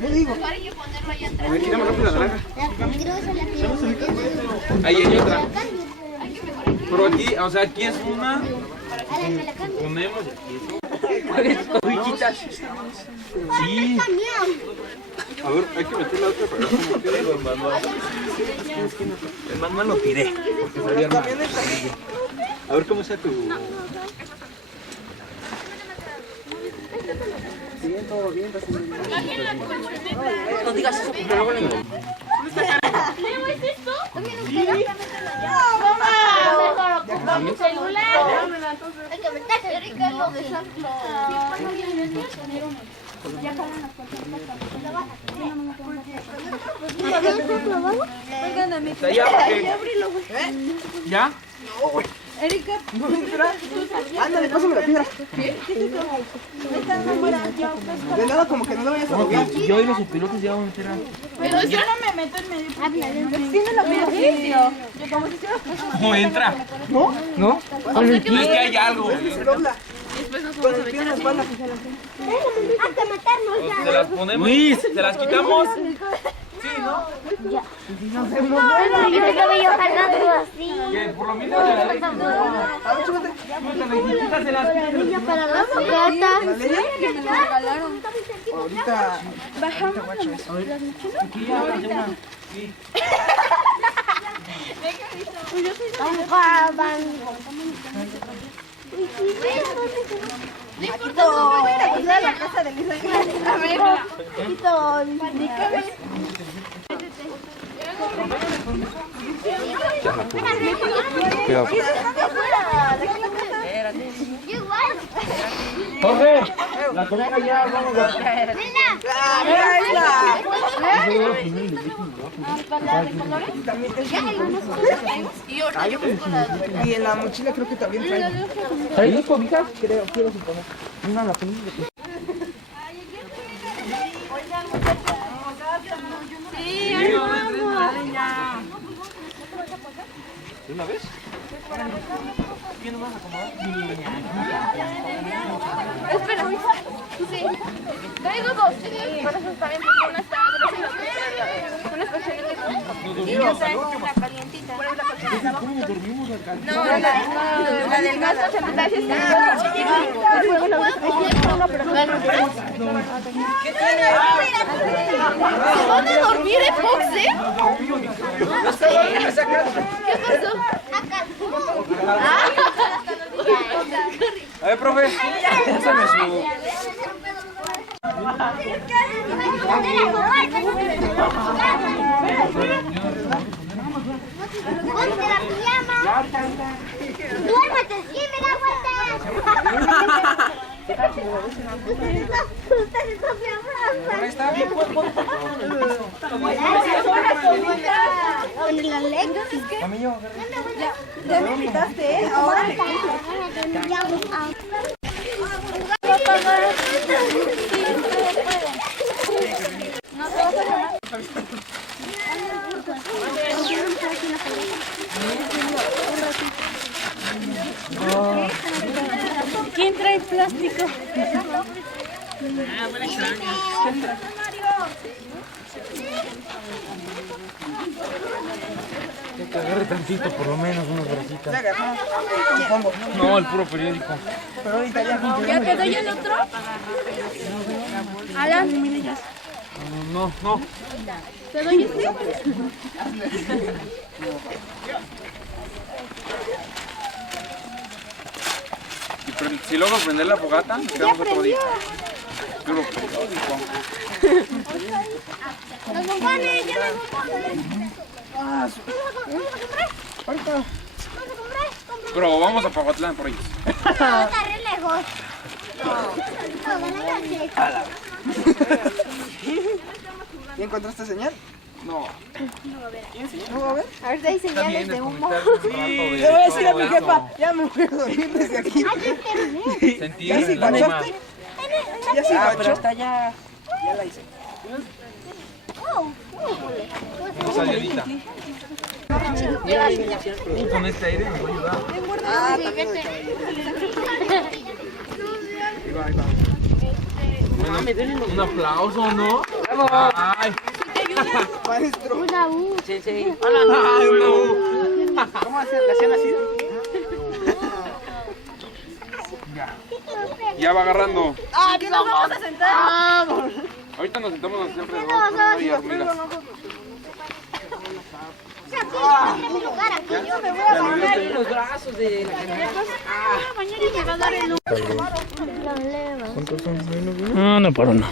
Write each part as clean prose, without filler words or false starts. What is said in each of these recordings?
¿Qué digo? A ver, quítame rápido la naranja. Ahí hay otra. Pero aquí, o sea, aquí es una. Ponemos aquí. Cobichitas. Sí. A ver, hay que meter la otra para ver cómo queda el manual. El manual lo tiré. Porque sabía mal. A ver cómo sea tu. Bien, todo bien, No digas eso, porque luego le digo. ¿Qué es esto? ¡No, mamá! Mejor ocupa mi celular. Hay que meterse, Ricardo. Ya jalan las puertas. ¿Ya? Erika, ¿no entra? Ándale, pásame la piedra. De nada, como que no lo vayas a lograr. Yo y los pilotos ya vamos a meter a... Pero yo no me meto en medio. Tiene la piedra. ¿Cómo entra? ¿No? ¿No? Es que hay algo. Se dobla. Con el pie en la espalda. Hasta matarnos ¿Se las ponemos? Luis, ¿se las quitamos? Sí, ¿no? Ya. No, yo estaba yo jalando así. Que por lo mismo de la Niña para la fogata. Que me la regalaron. Ahorita. Bajamos las mochilas. La casa de Lisa. A ver, Jorge, la comida ya, vamos a... Y en la mochila creo que también trae. ¿Ahí cobijas? Creo, quiero suponer. Una la ponemos de pie. ¿De una vez? ¿Quién nos vas a acomodar? espera. Sí. Traigo dos. Por eso está bien, porque una está gruesa y una está chiquitita. Y yo traigo una calientita. ¿Cómo dormimos acá? No, la del gas 80 sí está chiquitita. ¿Se van a dormir en Fox, eh? ¿Qué pasó? A ver, profe. Pásame su... Ponte la pijama. Duérmete, sí, me da vueltas. Está bien, Con la lengua, es que... Ya me invitaste, ¿eh? Ahora le ¿Quién trae plástico? Que te agarre tantito, por lo menos, unas bracitas. supongo. No, el puro periódico. Pero ahorita ya ¿Ya te doy el otro? Alan, No, no. ¿te doy este? Pero si logro prender la fogata, nos quedamos otro día. Puro periódico. Los bombones, ya los bombones. Ahorita. Pero vamos a Pagotlán por ellos. No, está re lejos. ¿Ya encontraste señal? No. ¿No va a ver? A ver si hay señales de humo. Le voy a decir a mi jefa, ya me voy a dormir desde aquí. Sentir ¿Ya sí el alma. guachaste? Ya sí pero hasta ya la hice. Cosa aliadita. Con este aire me voy a ayudar. Ah, vete. Ahí va. Un aplauso, ¿no? Ay. Una U. Sí, sí. Ay, una U. ¿Cómo hacen? ¿La hacían así? Ya va agarrando. Ah, ¿qué nos vamos a sentar? Ahorita nos sentamos alrededor. No hay hormigas. Los brazos de la No, por uno.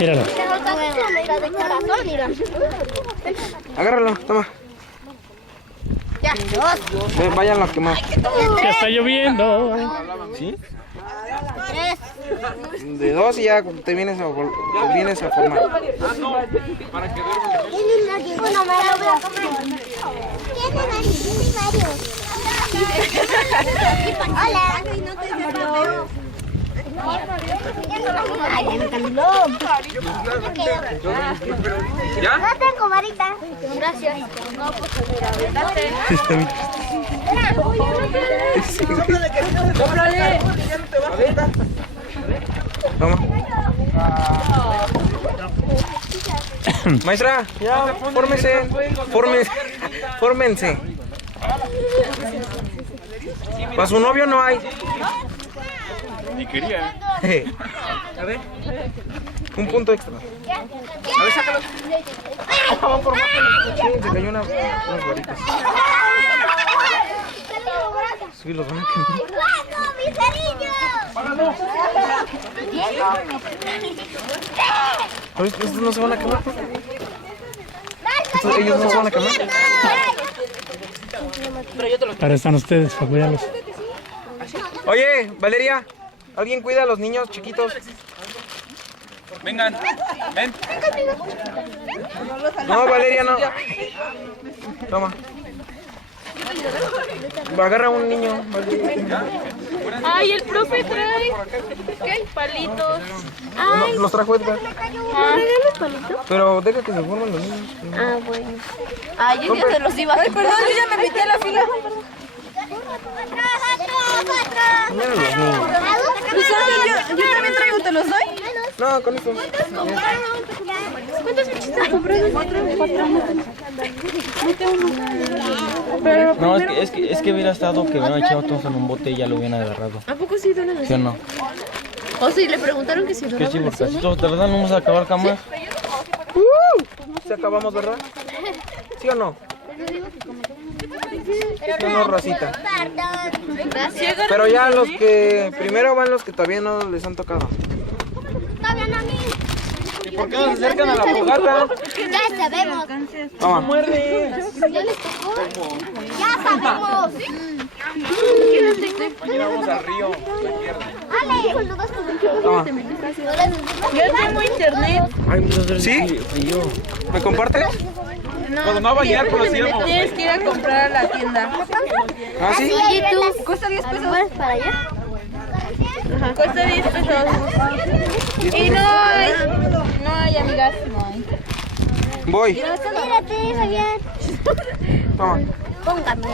Míralo. Agárralo, toma. Ya, dos. Vayan a quemar. Ya está lloviendo. ¿Sí? Tres. De 2 y ya te vienes a formar. Ah, no. Para que duerman. Bueno, me lo voy a comer. Hola. Ay, me cambió. ¿Ya? No tengo varita. Gracias. No, pues mira, Vamos. Maestra, ya, fórmense. Para su novio no hay. Ni quería. A ver. Un punto extra. A ver, sácalo. Sí, se cayó unas varitas. Sí, los van a quemar. ¡Mi cerillo! Estos no se van a quemar. Ellos no se van a quemar. Para están ustedes, para cuidarlos. Oye, Valeria, ¿alguien cuida a los niños chiquitos? Vengan. Ven. No, Valeria, no. Toma. Agarra un niño. Ay, el profe trae. ¿Qué? Palitos. No, los trajo Edgar. ¿Regalos palitos? Pero deja que se formen los niños. Ah, bueno. Ay, yo ya se los iba a... Ay, perdón, yo ya me metí a la fila. Mira los niños. Yo también traigo, ¿te los doy? No, con esto. ¿Cuántos bichitos compraron? No, es que hubiera estado que hubieran echado todos en un bote y ya lo hubieran agarrado. ¿A poco sí donan ¿Sí o no? O si le preguntaron que si Que donaban. sí, porque así todos, de verdad no vamos a acabar jamás. ¿Se acabamos, verdad? ¿Sí o no? ¿Sí o no, racita? Pero ya los que primero van los que todavía no les han tocado. Todavía no a mí. ¿Y por qué no se acercan a la fogata? Ya sabemos. Toma. Ya les tocó. Ya sabemos. Mañana vamos al río. La pierna. Ale. Toma. Yo tengo internet. Ay, ¿Sí? frío. ¿Me compartes? Cuando no va a bañar, conocíamos. Tienes que ir a comprar a la tienda. ¿Ah, sí? Oye, tú. Cuesta 10 pesos. ¿Vas para allá? Cuesta 10 pesos. Y no hay amigas, no hay. Voy. Mírate, Javier. Toma. Póngame.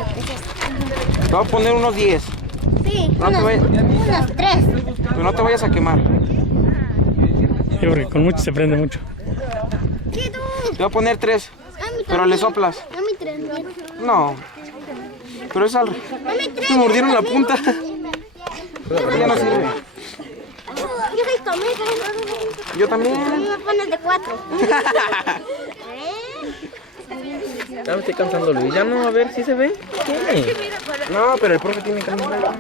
Te voy a poner unos 10. Sí, No te unos 3. Pero no te vayas a quemar. Sí, porque con mucho se prende mucho. ¿Qué tú? Te voy a poner 3. Pero le soplas. A mí 3. No. Pero es al... A mí 3. Me mordieron la punta. Ya no sirve. Yo soy Tomé. Yo también. Me pones de 4. Ya me estoy cansando, Luis. Ya no, a ver si se ve. ¿Qué? No, pero el profe tiene que alumbrarla.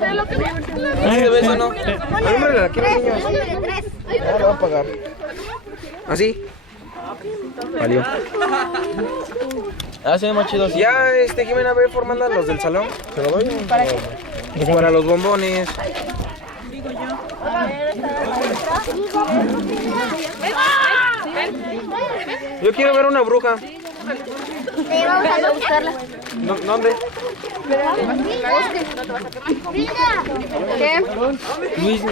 Ay, ¿Se ve eso no? Alúmbrala, aquí los niños. Ya lo va a pagar. ¿Así? Valió. Ah, se ve más chido así. Ya, Jimena, ve formando a los del salón. ¿Se lo doy? Para los bombones. Yo quiero ver una bruja. Te vamos a buscarla. ¿Dónde? ¿Qué? Luis,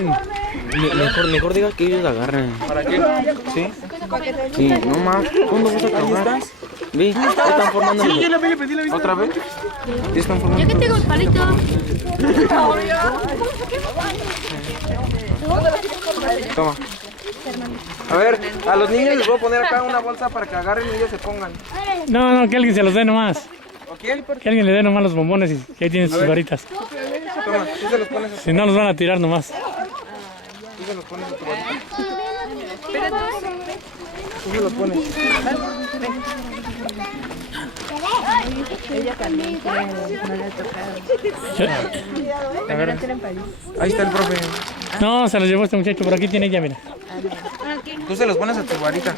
mejor digas que ellos la agarren. ¿Para qué? ¿Sí? Sí, no más. ¿Cuándo vas a acabar? Vi, ya están formando. Sí, yo la pedí. ¿Otra vez? ¿Ya están formando? Yo que tengo el palito. Toma. A ver, a los niños les voy a poner acá una bolsa para que agarren y ellos se pongan. No, que alguien se los dé nomás. ¿O quién? Que alguien le dé nomás los bombones y que ahí tienen sus varitas. Toma, tú se los pones Si no, los van a tirar nomás. Tú se los pones a tu varita. Tú se los pones. Ella también que no le ha tocado. A ver, ahí está el profe. No, se los llevó este muchacho. Por aquí tiene ella, mira. Tú se los pones a tu varita.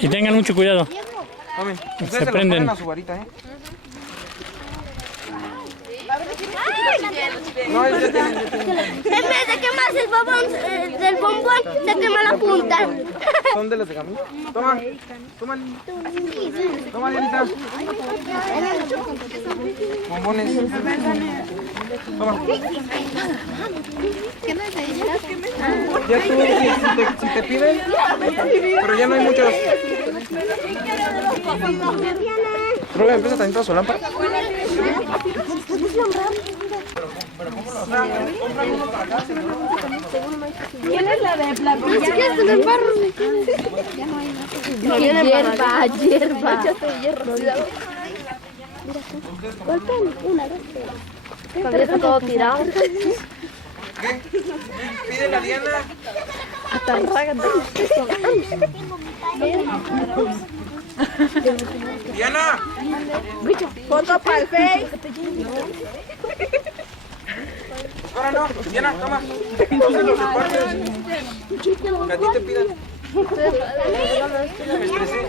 Y tengan mucho cuidado. Tomen. Ustedes Se se los prenden. ponen a su varita, ¿eh? No, ya tienen. En vez de quemarse del bombón, se quema la punta. ¿Son de los de camino? Toma. Toma. Toma, Dianita. Bombones. Toma. Ya tú, si te piden, pero ya no hay muchos. Rubén, empieza tantito a su lámpara. ¿Quién es la de la Hierba. Todavía está todo tirado. ¿Qué? Pide la Diana. Diana. foto para el Face? Ahora no. Diana, toma. Tú se los repartes. Que a ti te pidan. Me estresé.